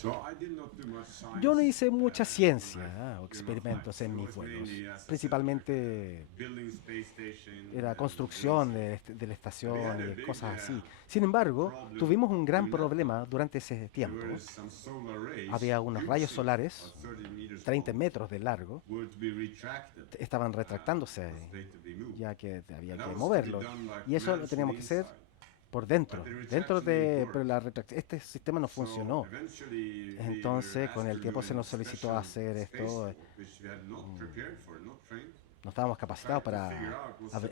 So I did not do much science, Yo no hice mucha uh, ciencia o in my experimentos en mis flights. It was vuelos. mainly, as I said, Principalmente building space station, era construcción de la estación y cosas así. yeah, Sin embargo, problem tuvimos un gran with that. problema durante ese tiempo. There were some solar rays, Había unos huge rayos things, solares, about 30 meters 30 tall, metros de largo, were to be retracted, estaban retractándose, was they to be moved. ya que había And que that was to be moverlos. done like Y eso lo manually teníamos que hacer inside. por dentro. But the Dentro retraction de... didn't Pero work. este sistema no So, funcionó. eventually, we Entonces, were con el asked to tiempo do se nos a solicitó special hacer esto. space, which we had not prepared for, not trained. No estábamos capacitados para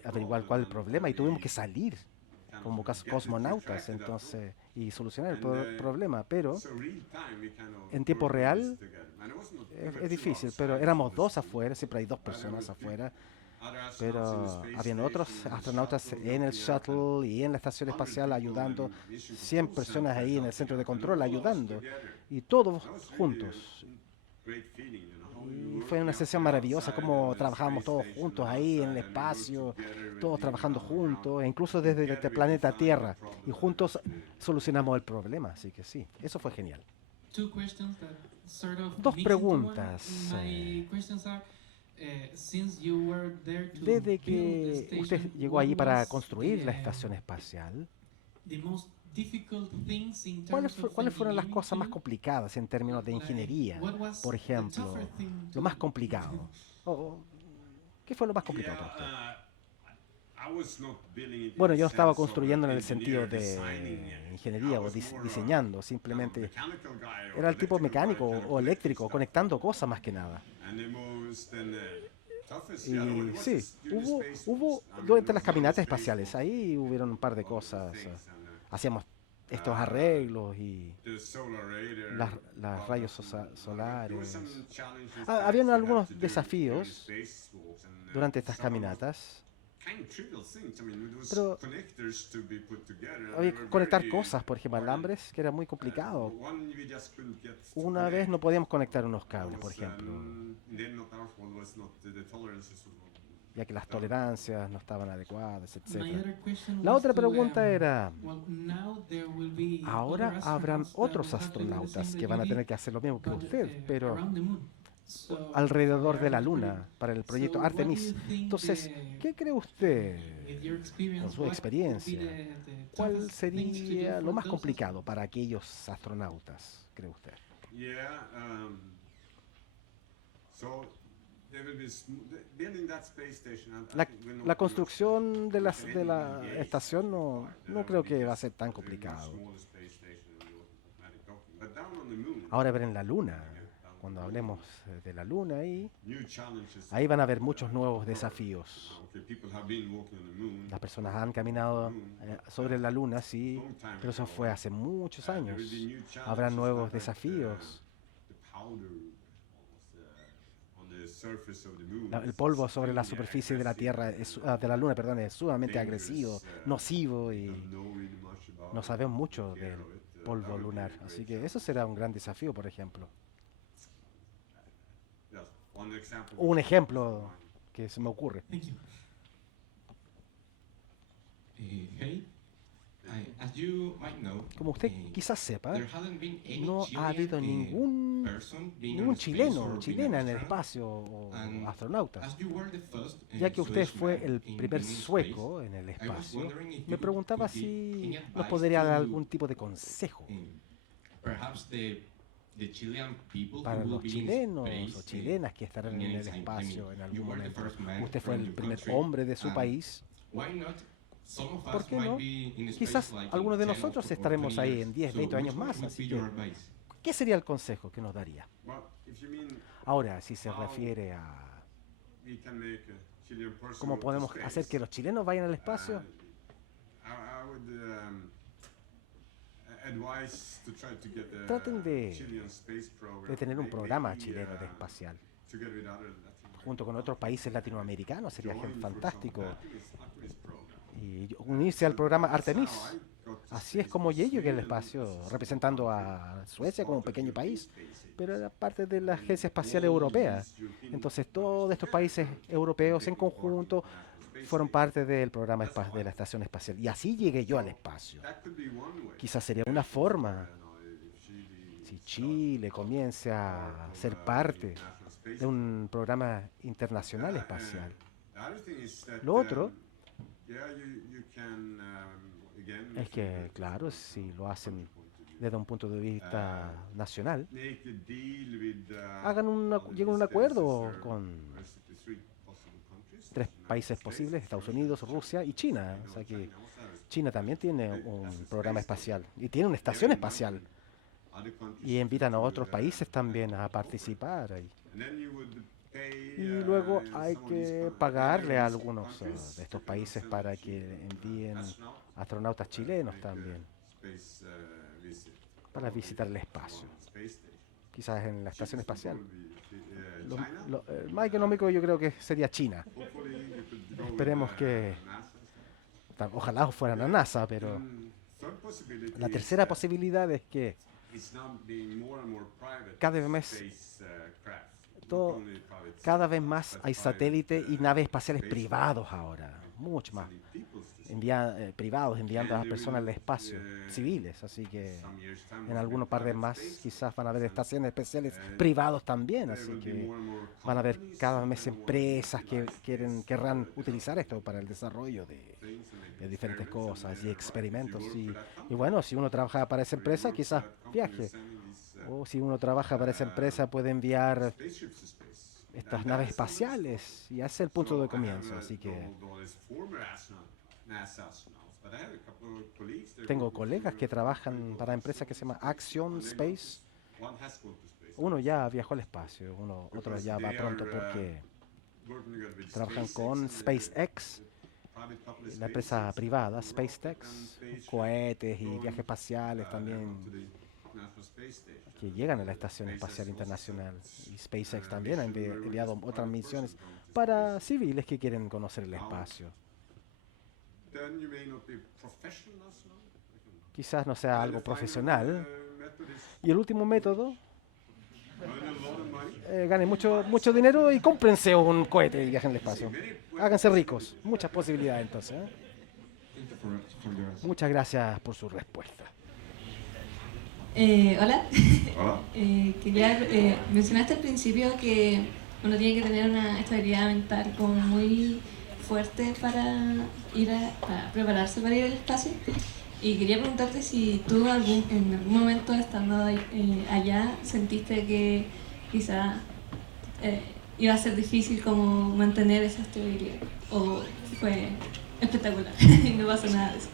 averiguar cuál es el problema y tuvimos que salir como cosmonautas entonces y solucionar el problema. Pero So real time, we kind of en tiempo worked on real this together. And it was not- we es were two difícil, outside, pero éramos so dos this- afuera, siempre hay dos there personas were afuera, other astronauts in the pero space habían otros station, in the astronautas shuttle, en el looking up, shuttle y en la estación espacial ayudando, 100 personas ahí en el centro de control ayudando y todos juntos. Y fue una sesión maravillosa, como trabajábamos todos juntos ahí en el espacio, todos trabajando juntos, e incluso desde el planeta Tierra, y juntos solucionamos el problema, así que sí, eso fue genial. Two questions that sort of Dos mix into preguntas, one. My questions are, since you were there to Desde build the que station, usted llegó allí what para was construir la the, estación espacial, the most difficult things in ¿cuáles terms of cuáles fueron las engineering cosas más to you? complicadas en términos de Like, ingeniería? what was Por the ejemplo, tougher thing to lo más do? complicado. ¿Qué fue lo más complicado para usted? Bueno, yo no estaba construyendo en el sentido de ingeniería o diseñando, simplemente era el tipo mecánico o eléctrico, conectando cosas más que nada. Y sí, hubo durante las caminatas espaciales, ahí hubieron un par de cosas, hacíamos estos arreglos y las rayos solares. Habían algunos desafíos durante estas caminatas. Pero había que conectar cosas, por ejemplo, alambres, que era muy complicado. Una vez no podíamos conectar unos cables, por ejemplo, ya que las tolerancias no estaban adecuadas, My etc. other question La was otra to, pregunta era, well, now there will be ahora other habrán astronauts that otros will have to do the astronautas same que that van a you tener did, que hacer lo mismo que but, usted, pero around the moon. So, alrededor de la for Luna Artemis, para el proyecto so what do you Artemis. think Entonces, the- ¿qué cree usted, with your experience, con su what would be experiencia, the cuál toughest things to do sería lo for más those complicado para aquellos astronautas, cree usted? Yeah. So there will be building that space station. I La, think will not la be construcción de much de la engaged estación no, part. no That creo will be que va a just ser tan a much complicado. smaller space station with automatic docking. But down on the moon, Ahora ver en la Luna, cuando hablemos de la Luna ahí, new challenges. ahí van a haber muchos nuevos desafíos. Okay, people have been walking on the moon. Las personas han caminado sobre la Luna, sí, pero eso fue hace muchos años. Habrá nuevos desafíos. The powder on the surface of the moon El is polvo sobre la extremely superficie de la aggressive. Tierra, de la Luna, perdón, es sumamente agresivo, nocivo We y don't know really much about no it, sabemos mucho take care del of it. That polvo would be lunar. a great Así que challenge. eso será un gran desafío, por ejemplo. Yes, one example. Un ejemplo que se me ocurre. Thank you. Hey, as you might know, Como usted quizás sepa, there hasn't been any no ha Chilean, habido person being ningún on space chileno or o being chilena en el an espacio o And astronauta. As you were the first, Ya que usted Swedish fue man el in primer being in sueco en el space, I was espacio, wondering if me you preguntaba could give any si advice nos podría dar to, algún tipo de consejo perhaps the Chilean people para who will los be in chilenos space, o chilenas que estarán in en any el time. espacio en you algún were the momento. first man Usted fue from el your primer country, hombre de su and país. Why not? Some of ¿Por us qué might no? be in space Quizás like in algunos de 10 nosotros or estaremos 20 ahí years. en 10, So 20 años which one más, would así be que your advice? ¿qué sería el consejo que nos daría? Well, if you mean Ahora, si se refiere a we can make a Chilean person cómo go to podemos space, hacer que los chilenos vayan al espacio, I would advise to try to get a traten Chilean space program. de tener un Maybe, programa chileno de espacial. together with other Latin Junto con otros países latinoamericanos sería join, for fantástico. example, Artemis program. Y unirse al programa That's Artemis. how I got to Así es space. como yo llegué al Sweden espacio, is representando a Suecia como un pequeño país, space pero era parte de la Agencia Espacial Europea. Entonces todos estos países europeos en conjunto fueron parte del programa de la Estación Espacial. Y así llegué yo al espacio. That could be one way. Quizás sería una forma, You know, if Chile si Chile comience a ser parte de un programa internacional espacial. Lo otro es que, claro, si lo hacen desde un punto de vista nacional, lleguen a un acuerdo con 3 países posibles, Estados Unidos, Rusia y China. O sea que China también tiene un programa espacial y tiene una estación espacial. Y invitan a otros países también a participar ahí. Y luego hay que pagarle a algunos de estos países para que envíen astronautas chilenos también para visitar el espacio, quizás en la estación espacial. El más económico yo creo que sería China. Esperemos que, ojalá fueran a NASA, pero la tercera posibilidad es que cada vez más hay satélites y naves espaciales privados ahora, mucho más. Privados enviando a las personas al espacio, civiles, así que en algunos par de más quizás van a haber estaciones especiales privados también, así que van a haber cada vez empresas que querrán utilizar esto para el desarrollo de diferentes cosas y experimentos. Y bueno, si uno trabaja para esa empresa, quizás viaje. O si uno trabaja para esa empresa, puede enviar estas naves espaciales. Y ese es el punto de comienzo. Así que tengo colegas que trabajan para empresas que se llama Axiom Space. Uno ya viajó al espacio, otro ya va pronto porque trabajan con SpaceX, la empresa privada SpaceX, cohetes y viajes espaciales también que llegan a la Estación Espacial Internacional. Y SpaceX también ha enviado otras misiones para civiles que quieren conocer el espacio. Quizás no sea algo profesional. Y el último método, ganen mucho dinero y cómprense un cohete y viajen al espacio. Háganse ricos. Muchas posibilidades entonces. Thank you for your answer. Muchas gracias por su respuesta. Hola. Hola. Mencionaste al principio que uno tiene que tener una estabilidad mental como muy fuerte para prepararse para ir al espacio. Y quería preguntarte si tú en algún momento estando allá sentiste que quizá iba a ser difícil como mantener esa estabilidad, o fue espectacular y no pasó nada de eso.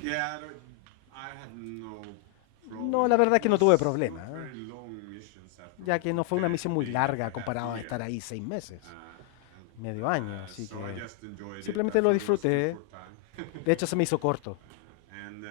Yeah, I had no problem. No, la verdad es que no tuve problema, Very long missions after ya que no fue una misión muy being larga half comparado a year. estar ahí 6 meses, medio Uh, año, así so I que just enjoyed it. simplemente I lo thought it was good disfruté. for time. De hecho, se me hizo corto. And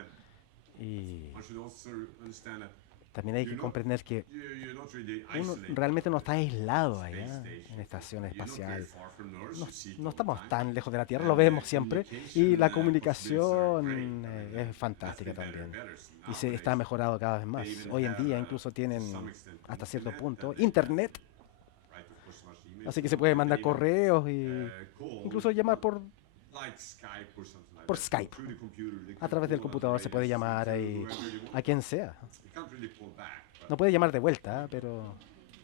Y one should also understand that también hay que comprender que you're not really uno isolated. realmente no está aislado Space allá station. en la estación You're not very espacial. far from Earth, No, you see it no all the estamos time. tan lejos de la Tierra, And lo vemos the siempre. Y communication, la possibilities are comunicación great. I mean, es that's fantástica been better también. and better Y se está nowadays. mejorado cada vez más. They even Hoy en have, día incluso tienen to some extent, hasta cierto internet punto that they internet. can write, of course, much emails Así que to se puede get mandar data, correos y call, incluso llamar like Skype or something like por that. Skype. Through the computer, they A can través del call computador se puede operators llamar to ahí whoever you want. a quien sea. You can't really call back, but No puede llamar de vuelta, pero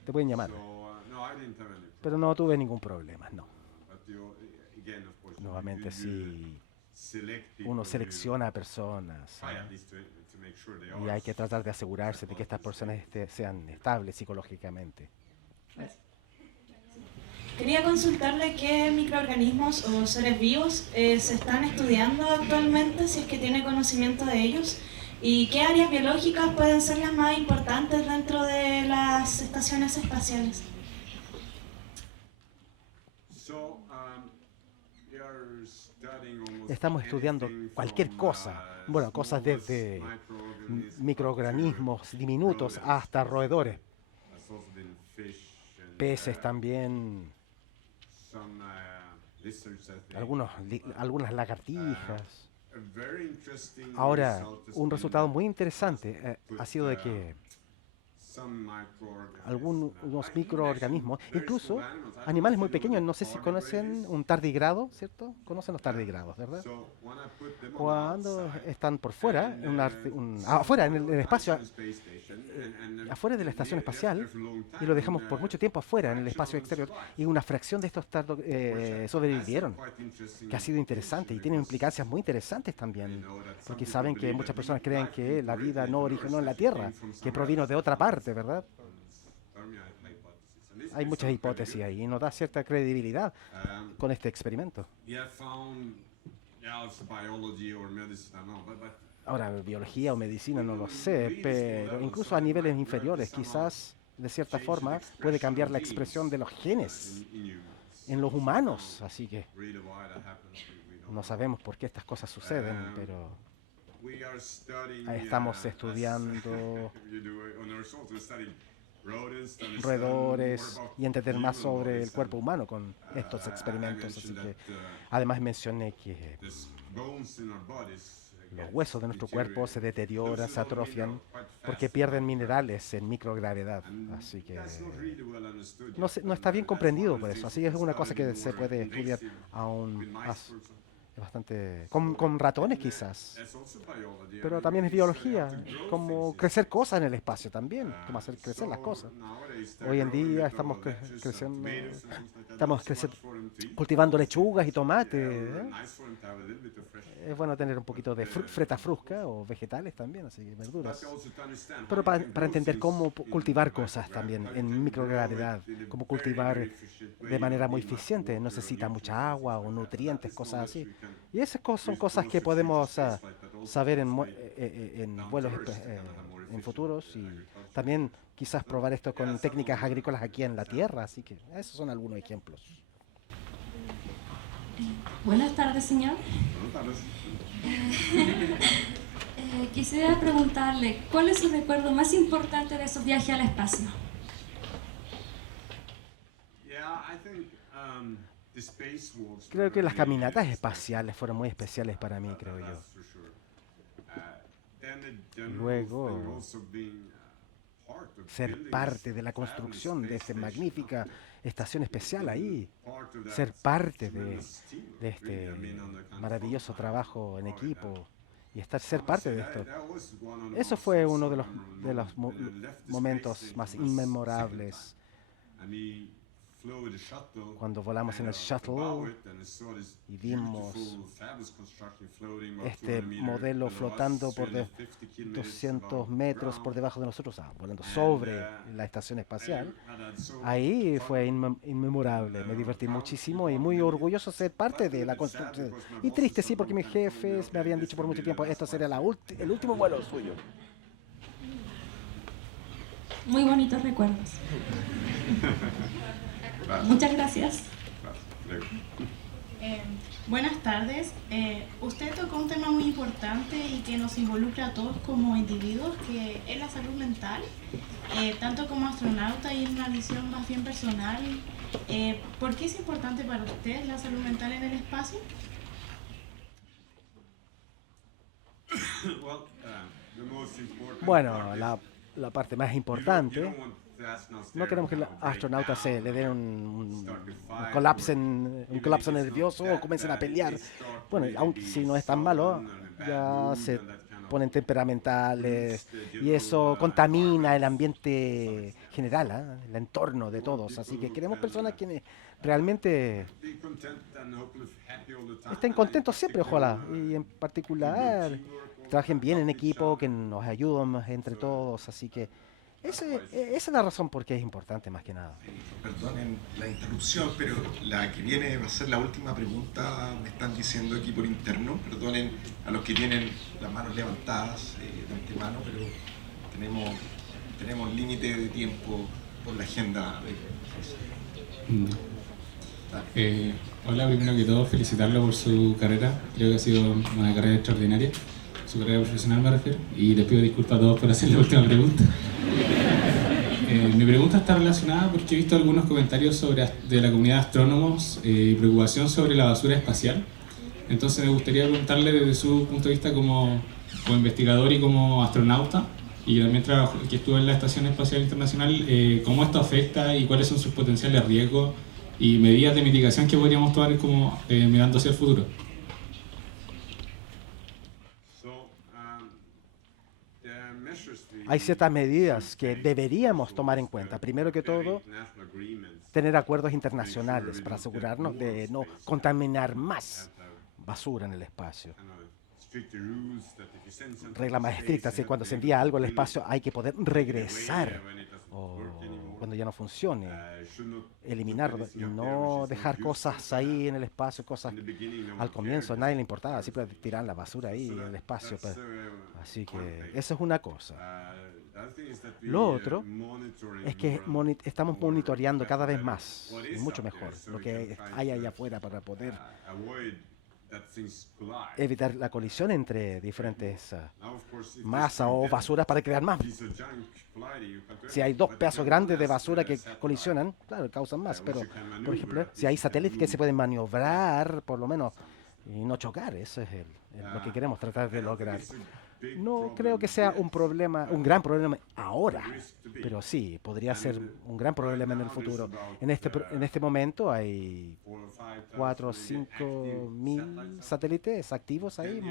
te pueden llamar. so, no, I didn't have any Pero problem. no tuve ningún problema, no. But again, of course, Nuevamente you sí, select people, uno you selecciona a personas try at least to make sure they y are hay que tratar de asegurarse de que estas personas sean estables psicológicamente. Quería consultarle qué microorganismos o seres vivos se están estudiando actualmente, si es que tiene conocimiento de ellos, y qué áreas biológicas pueden ser las más importantes dentro de las estaciones espaciales. So, we are studying almost Estamos estudiando anything cualquier from, cosa, bueno, cosas smallest desde microorganisms microorganismos to diminutos rodents. hasta roedores, There's also been fish and, peces también, some lizards, I think. algunas lagartijas. A very interesting Ahora, result has un been resultado that muy interesante ha sido de que some microorganisms, algunos I microorganismos, mentioned very incluso small animals. I don't animales know muy if you know pequeños, what no sé si tardigrade conocen is. un tardigrado, ¿cierto? Conocen los tardigrados, ¿verdad? So, when I put them on Cuando outside, están por fuera, and, afuera en el espacio, Space Station, and afuera de la estación they left espacial, there for a long y lo time, dejamos por mucho tiempo afuera en el espacio exterior, y una fracción de estos sobrevivieron, que ha sido interesante y tiene implicancias muy interesantes también, porque saben que muchas personas creen que la vida no originó en la Tierra, que provino de otra parte, ¿verdad? Hay muchas hipótesis ahí y nos da cierta credibilidad con este experimento. Ahora, biología o medicina no lo sé, pero incluso a niveles inferiores, quizás de cierta forma puede cambiar la expresión de los genes en los humanos, así que no sabemos por qué estas cosas suceden, pero estamos estudiando roedores y entender más sobre el cuerpo humano con estos experimentos, así que además mencioné que los huesos de nuestro cuerpo se deterioran, se atrofian porque pierden minerales en microgravedad, así que no está bien comprendido por eso, así que es una cosa que se puede estudiar aún más. Bastante con ratones quizás, pero también es biología, como crecer cosas en el espacio también, como hacer crecer las cosas. Hoy en día estamos cultivando lechugas y tomates, ¿eh? Es bueno tener un poquito de fruta fresca o vegetales también, así que verduras. Pero para entender cómo cultivar cosas también en microgravedad, cómo cultivar de manera muy eficiente, necesita mucha agua o nutrientes, cosas así. Y esas son cosas que podemos saber en vuelos en futuros y también quizás probar esto con técnicas agrícolas aquí en la Tierra, así que esos son algunos ejemplos. Buenas tardes, señor. Buenas tardes. Quisiera preguntarle, ¿cuál es su recuerdo más importante de su viaje al espacio? Creo que las caminatas espaciales fueron muy especiales para mí, creo yo. Luego, ser parte de la construcción de esta magnífica estación espacial ahí, ser parte de este maravilloso trabajo en equipo y ser parte de esto. Eso fue uno de los momentos más inmemorables cuando volamos en el shuttle y vimos este modelo flotando por 200 metros por debajo de nosotros, volando sobre la estación espacial. Ahí fue inmemorable, me divertí muchísimo y muy orgulloso de ser parte de la construcción. Y triste, sí, porque mis jefes me habían dicho por mucho tiempo, esto sería el último vuelo suyo. Muy bonitos recuerdos. Muchas gracias. Buenas tardes. Usted tocó un tema muy importante y que nos involucra a todos como individuos, que es la salud mental, tanto como astronauta y en una visión más bien personal. ¿Por qué es importante para usted la salud mental en el espacio? Bueno, la parte más importante, no queremos que el astronauta le den un colapso nervioso o comiencen a pelear. Bueno, aunque si no es tan malo, ya se ponen temperamentales y eso contamina el ambiente general, el entorno de todos. Así que queremos personas que realmente estén contentos siempre, ojalá. Y en particular, trabajen bien en equipo, que nos ayuden entre todos. Así que esa es la razón por qué es importante, más que nada. Perdonen la interrupción, pero la que viene va a ser la última pregunta. Me están diciendo aquí por interno. Perdonen a los que tienen las manos levantadas de antemano, pero tenemos límite de tiempo por la agenda. Hola, primero que todo, felicitarlo por su carrera. Creo que ha sido una carrera extraordinaria. Su carrera profesional me refiero. Y les pido disculpas a todos por hacer la última pregunta. Mi pregunta está relacionada porque he visto algunos comentarios de la comunidad de astrónomos y preocupación sobre la basura espacial. Entonces me gustaría preguntarle desde su punto de vista como investigador y como astronauta, y también que estuvo en la Estación Espacial Internacional, cómo esto afecta y cuáles son sus potenciales riesgos y medidas de mitigación que podríamos tomar como mirando hacia el futuro. Hay ciertas medidas que deberíamos tomar en cuenta. Primero que todo, tener acuerdos internacionales para asegurarnos de no contaminar más basura en el espacio. Reglas más estrictas, que cuando se envía algo al espacio hay que poder regresar, o cuando ya no funcione, eliminarlo y no dejar cosas ahí en el espacio, cosas al comienzo a nadie le importaba, siempre tiran la basura ahí en el espacio. Así que eso es una cosa. Lo otro es que estamos monitoreando cada vez más y mucho mejor lo que hay allá afuera para poder evitar la colisión entre diferentes masas o basuras para crear más. Si hay dos pedazos grandes de basura que colisionan, claro, causan más, pero por ejemplo, si hay satélites que se pueden maniobrar, por lo menos, y no chocar, eso es lo que queremos tratar de lograr. No creo que sea un gran problema ahora, pero sí, podría ser un gran problema en el futuro. En este momento hay 4 o 5 mil satélites activos ahí.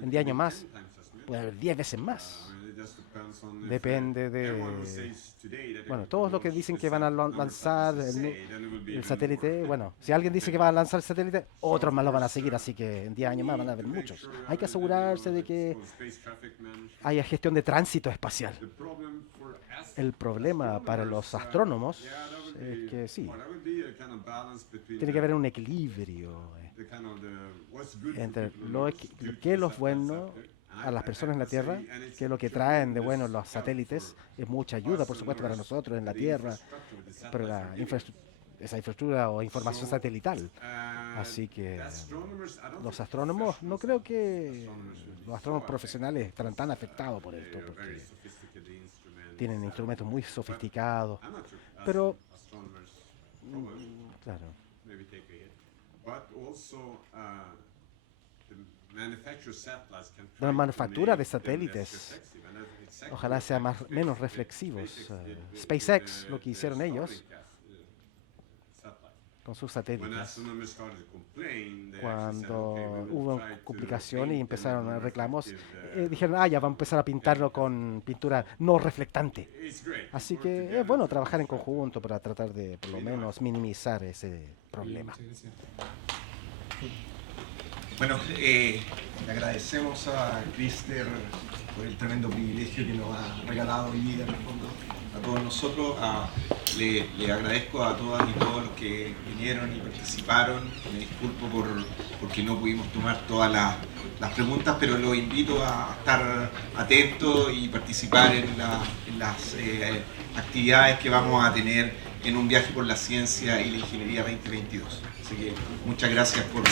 En 10 años más, puede haber 10 veces más. Depende de... Bueno, todos los que dicen que van a lanzar el satélite, bueno, si alguien dice que va a lanzar el satélite, otros más lo van a seguir, así que en 10 años más van a haber muchos. Hay que asegurarse de que haya gestión de tránsito espacial. El problema para los astrónomos es que sí, tiene que haber un equilibrio entre qué es lo bueno a las personas en la Tierra, que es lo que traen de bueno los satélites, es mucha ayuda, por supuesto, para nosotros en la Tierra, pero esa infraestructura o información satelital. Así que los astrónomos, no creo que los astrónomos profesionales estarán tan afectados por esto, porque tienen instrumentos muy sofisticados, pero claro. La manufactura de satélites ojalá sea menos reflexivos. SpaceX, lo que hicieron ellos con sus when satélites. astronomers started to complain, they actually said, Cuando okay, we will hubo try to complicaciones y paint empezaron them a in reclamos, reflective, dijeron, ya vamos a empezar a pintarlo con pintura no reflectante. it's great. Así Work que together es bueno to trabajar en construct. conjunto para tratar de, por lo menos, minimizar ese problema. Muchas gracias. Bueno, le agradecemos a Crister por el tremendo privilegio que nos ha regalado hoy día, en el fondo, a todos nosotros. Le agradezco a todas y todos los que vinieron y participaron. Me disculpo porque no pudimos tomar todas las preguntas, pero los invito a estar atentos y participar en las actividades que vamos a tener en un viaje por la ciencia y la ingeniería 2022. Así que muchas gracias por...